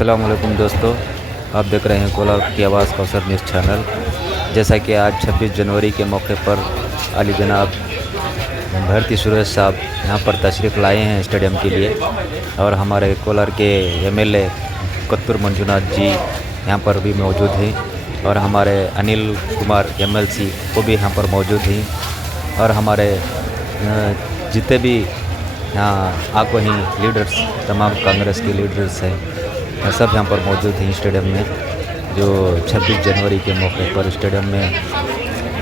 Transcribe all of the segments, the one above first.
अस्सलाम वालेकुम दोस्तों, आप देख रहे हैं कोलार की आवाज़ कौसर न्यूज़ चैनल। जैसा कि आज 26 जनवरी के मौके पर आली जनाब भारती सुरेश साहब यहाँ पर तशरीफ़ लाए हैं स्टेडियम के लिए, और हमारे कोलार के एमएलए कत्तूर मंजूनाथ जी यहाँ पर भी मौजूद हैं, और हमारे अनिल कुमार एमएलसी वो भी यहाँ पर मौजूद हैं, और हमारे जितने भी यहाँ आगवही लीडर्स, तमाम कांग्रेस के लीडर्स हैं, सब यहाँ पर मौजूद हैं स्टेडियम में, जो 26 जनवरी के मौके पर स्टेडियम में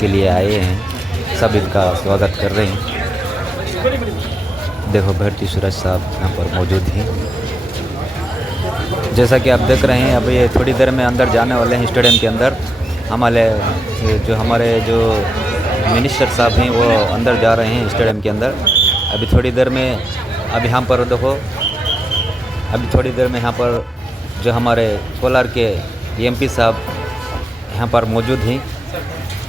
के लिए आए हैं। सब इनका स्वागत कर रहे हैं। देखो भारती सुरेश साहब यहाँ पर मौजूद हैं। जैसा कि आप देख रहे हैं, अब ये थोड़ी देर में अंदर जाने वाले हैं स्टेडियम के अंदर। हमारे जो मिनिस्टर साहब हैं वो अंदर जा रहे हैं स्टेडियम के अंदर। अभी थोड़ी देर में यहाँ पर देखो, अभी थोड़ी देर में यहाँ पर जो हमारे कोलार के एमपी साहब यहाँ पर मौजूद हैं,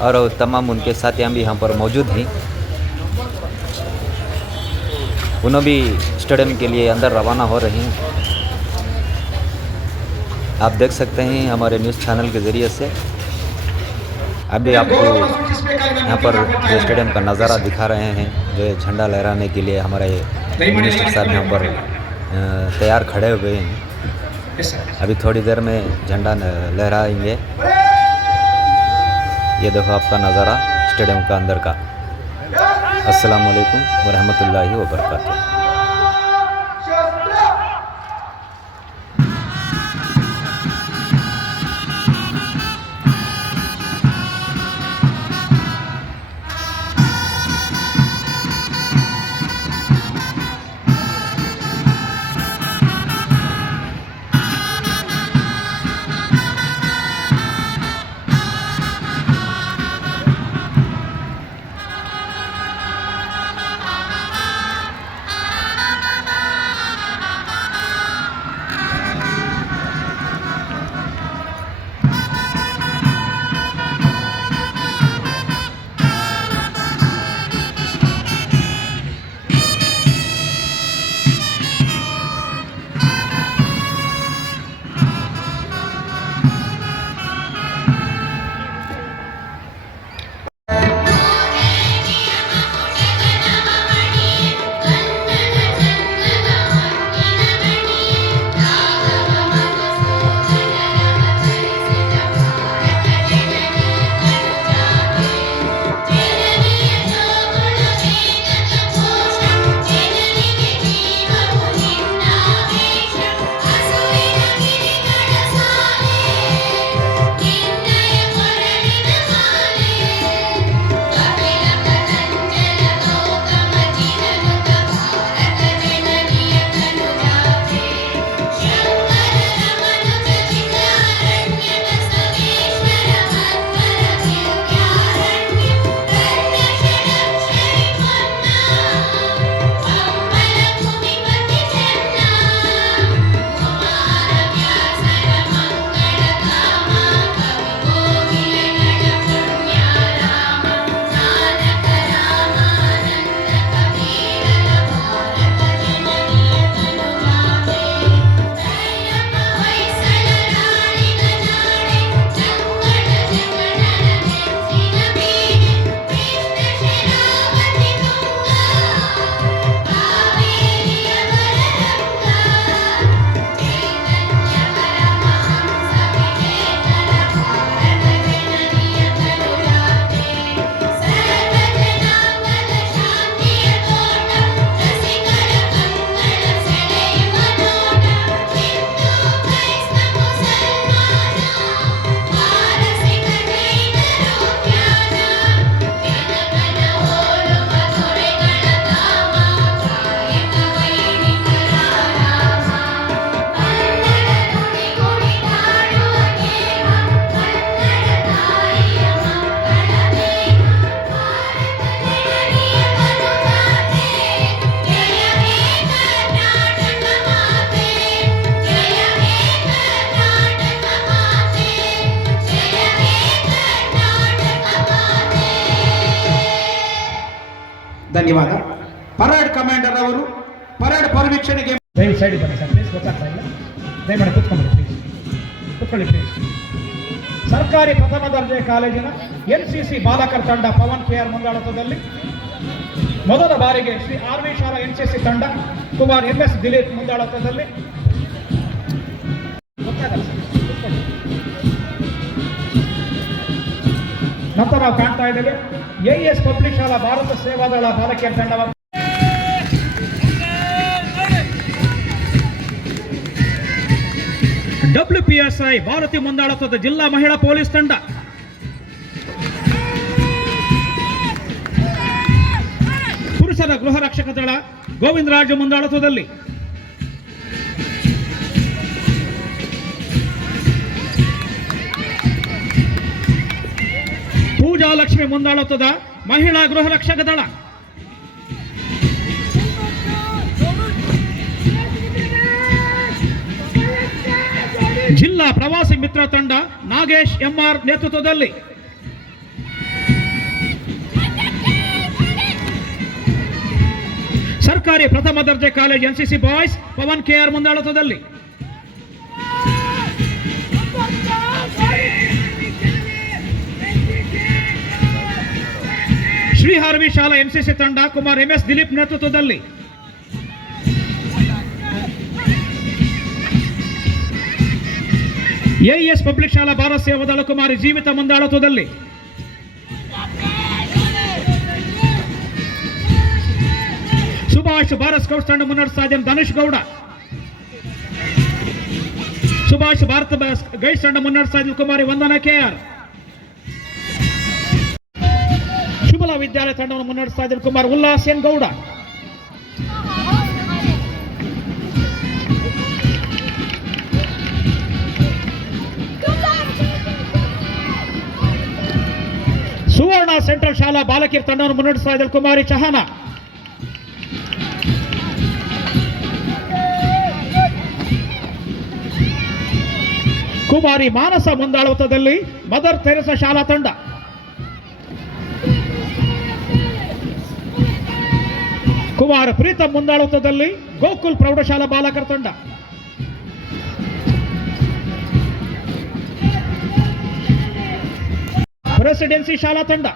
और तमाम उनके साथियाँ भी यहाँ पर मौजूद हैं। उन्होंने भी स्टेडियम के लिए अंदर रवाना हो रहे हैं। आप देख सकते हैं हमारे न्यूज़ चैनल के ज़रिए से। अभी आपको यहाँ पर जो स्टेडियम का नज़ारा दिखा रहे हैं, जो झंडा लहराने के लिए हमारे मिनिस्टर साहब यहाँ पर तैयार खड़े हुए हैं। अभी थोड़ी देर में झंडा लहराएंगे। ये देखो आपका नज़ारा स्टेडियम का अंदर का। अस्सलाम वालेकुम व रहमतुल्लाहि व बरकातुहू। ಧನ್ಯವಾದ. ಪರೇಡ್ ಕಮಾಂಡರ್ ಅವರು ಪರೇಡ್ ಪರಿವೀಕ್ಷಣೆಗೆ ಸೈಡ್ ಬನ್ನಿ ಸರ್, ಪ್ಲೀಸ್ ಗೊತ್ತಾಗ್ತಾ ಇಲ್ಲ. ದಯಮಾಡಿ ಕೂತ್ಕೊಳ್ಳಿ ಪ್ಲೀಸ್, ಕೂತ್ಕೊಳ್ಳಿ ಪ್ಲೀಸ್. ಸರ್ಕಾರಿ ಪ್ರಥಮ ದರ್ಜೆ ಕಾಲೇಜಿನ NCC ಬಾಲಕರ ತಂಡ ಪವನ್ KR ಮುಂದಾಳತ್ವದಲ್ಲಿ ಮೊದಲ ಬಾರಿಗೆ ಶ್ರೀ RV ಶಾಲಾ NCC ತಂಡ ಕುಮಾರ್ MS ದಿಲೀಪ್ ಮುಂದಾಳತ್ವದಲ್ಲಿ ನಂತರ ನಾವು ಕಾಣ್ತಾ ಇದ್ದೇವೆ AES ಪಬ್ಲಿಕ್ ಶಾಲಾ ಭಾರತ ಸೇವಾದಳ ಬಾಲಕಿಯರ ತಂಡವನ್ನು WPSI ಭಾರತೀಯ ಮುಂದಾಳತ್ವದ ಜಿಲ್ಲಾ ಮಹಿಳಾ ಪೊಲೀಸ್ ತಂಡ, ಪುರುಷರ ಗೃಹ ರಕ್ಷಕ ದಳ ಗೋವಿಂದರಾಜು ಮುಂದಾಳತ್ವದಲ್ಲಿ, ಪೂಜಾ ಲಕ್ಷ್ಮಿ ಮುಂದಾಳತ್ವದ ಮಹಿಳಾ ಗೃಹ ರಕ್ಷಕ ದಳ, ಜಿಲ್ಲಾ ಪ್ರವಾಸಿ ಮಿತ್ರ ತಂಡ ನಾಗೇಶ್ MR ನೇತೃತ್ವದಲ್ಲಿ, ಸರ್ಕಾರಿ ಪ್ರಥಮ ದರ್ಜೆ college NCC boys Pavan KR ಮುಂದಾಳತ್ವದಲ್ಲಿ, ಶ್ರೀ RV ಶಾಲಾ NCC ತಂಡ ಕುಮಾರ್ MS ದಿಲೀಪ್ ನೇತೃತ್ವದಲ್ಲಿ, AES ಪಬ್ಲಿಕ್ ಶಾಲಾ ಭಾರತ ಸೇವಾದಳ ಕುಮಾರಿ ಜೀವಿತ ಮುಂದಾಳತ್ವದಲ್ಲಿ, ಸುಭಾಷ್ ಭಾರತ್ ಸ್ಕೌಟ್ಸ್ ತಂಡ ಮುನ್ನಡೆಸ್ತಾ ಇದ್ದೇನೆ ಧನುಷ್ ಗೌಡ, ಸುಭಾಷ್ ಭಾರತ ಗೈಡ್ಸ್ ತಂಡ ಮುನ್ನಡೆಸ್ತಾ ಇದ್ದೇನೆ ಕುಮಾರಿ ವಂದನಾ KR, ಶುಭಲಾ ವಿದ್ಯಾಲಯ ತಂಡವನ್ನು ಮುನ್ನಡೆಸ್ತಾ ಇದ್ದೇನೆ ಕುಮಾರ್ ಉಲ್ಲಾಸ್ N ಗೌಡ, ಸುವರ್ಣ ಸೆಂಟ್ರಲ್ ಶಾಲಾ ಬಾಲಕಿಯರ ತಂಡವನ್ನು ಮುನ್ನಡೆಸ್ತಾ ಇದ್ದಾರೆ ಕುಮಾರಿ ಚಹಾನಾ, ಕುಮಾರಿ ಮಾನಸ ಮುಂದಾಳತ್ವದಲ್ಲಿ ಮದರ್ ತೆರೆಸಾ ಶಾಲಾ ತಂಡ, ಕುಮಾರ್ ಪ್ರೀತಮ್ ಮುಂದಾಳತ್ವದಲ್ಲಿ ಗೋಕುಲ್ ಪ್ರೌಢಶಾಲಾ ಬಾಲಕರ ತಂಡ, ಪ್ರೆಸಿಡೆನ್ಸಿ ಶಾಲಾ ತಂಡ,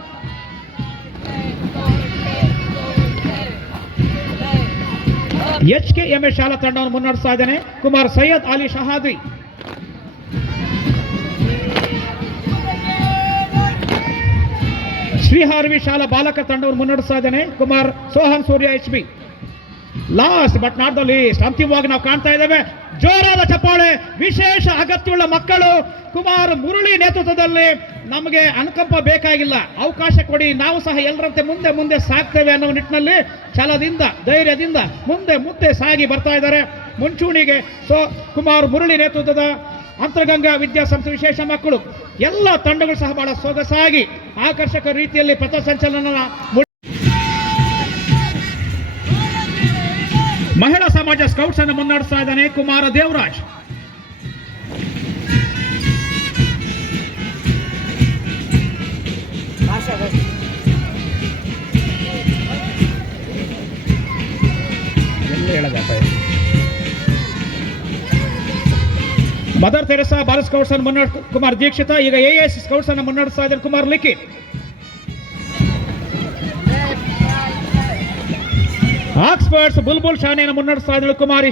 HKMS ಶಾಲಾ ತಂಡವನ್ನು ಮುನ್ನಡೆಸ್ತಾ ಇದ್ದೇನೆ ಕುಮಾರ್ ಸೈಯದ್ ಅಲಿ ಶಹಾದಿ, ಶ್ರೀ RV ಶಾಲಾ ಬಾಲಕ ತಂಡವನ್ನು ಮುನ್ನಡೆಸ್ತಾ ಇದ್ದೇನೆ ಕುಮಾರ್ ಸೋಹನ್ ಸೂರ್ಯ HB. Last but not the least, ಅಂತಿಮವಾಗಿ ನಾವು ಕಾಣ್ತಾ ಇದ್ದೇವೆ ಜೋರಾದ ಚಪ್ಪಾಳೆ, ವಿಶೇಷ ಅಗತ್ಯವುಳ್ಳ ಮಕ್ಕಳು ಕುಮಾರ್ ಮುರಳಿ ನೇತೃತ್ವದಲ್ಲಿ. ನಮಗೆ ಅನುಕಂಪ ಬೇಕಾಗಿಲ್ಲ, ಅವಕಾಶ ಕೊಡಿ, ನಾವು ಸಹ ಎಲ್ಲರಂತೆ ಮುಂದೆ ಮುಂದೆ ಸಾಗ್ತೇವೆ ಅನ್ನೋ ನಿಟ್ಟಿನಲ್ಲಿ ಛಲದಿಂದ ಧೈರ್ಯದಿಂದ ಮುಂದೆ ಮುಂದೆ ಸಾಗಿ ಬರ್ತಾ ಇದ್ದಾರೆ. ಮುಂಚೂಣಿಗೆ ಕುಮಾರ್ ಮುರಳಿ ನೇತೃತ್ವದ ಅಂತರ್ಗಂಗಾ ವಿದ್ಯಾಸಂಸ್ಥೆ ವಿಶೇಷ ಮಕ್ಕಳು ಎಲ್ಲ ತಂಡಗಳು ಸಹ ಬಹಳ ಸೊಗಸಾಗಿ ಆಕರ್ಷಕ ರೀತಿಯಲ್ಲಿ ಪಥಸಂಚಲನ. ಮಹಿಳಾ ಸಮಾಜ ಸ್ಕೌಟ್ಸ್ ಅನ್ನು ಮುನ್ನಡೆಸ್ತಾ ಇದ್ದಾನೆ Kumara Devaraj, mother Teresa Bharat scouts ಅನ್ನು ಕುಮಾರ್ ದೀಕ್ಷಿತ, ಈಗ AES ಸ್ಕೌಟ್ಸ್ ಅನ್ನು ಮುನ್ನಡೆಸ್ತಾ ಇದ್ದಾರೆ ಕುಮಾರ್ ಲಿಖಿತ್, ಆಕ್ಸ್ಫರ್ಡ್ಸ್ ಬುಲ್ಬುಲ್ ಶಾನೆಯನ್ನು ಮುನ್ನಡೆಸ್ತಾ ಇದ್ದಾರೆ ಕುಮಾರಿ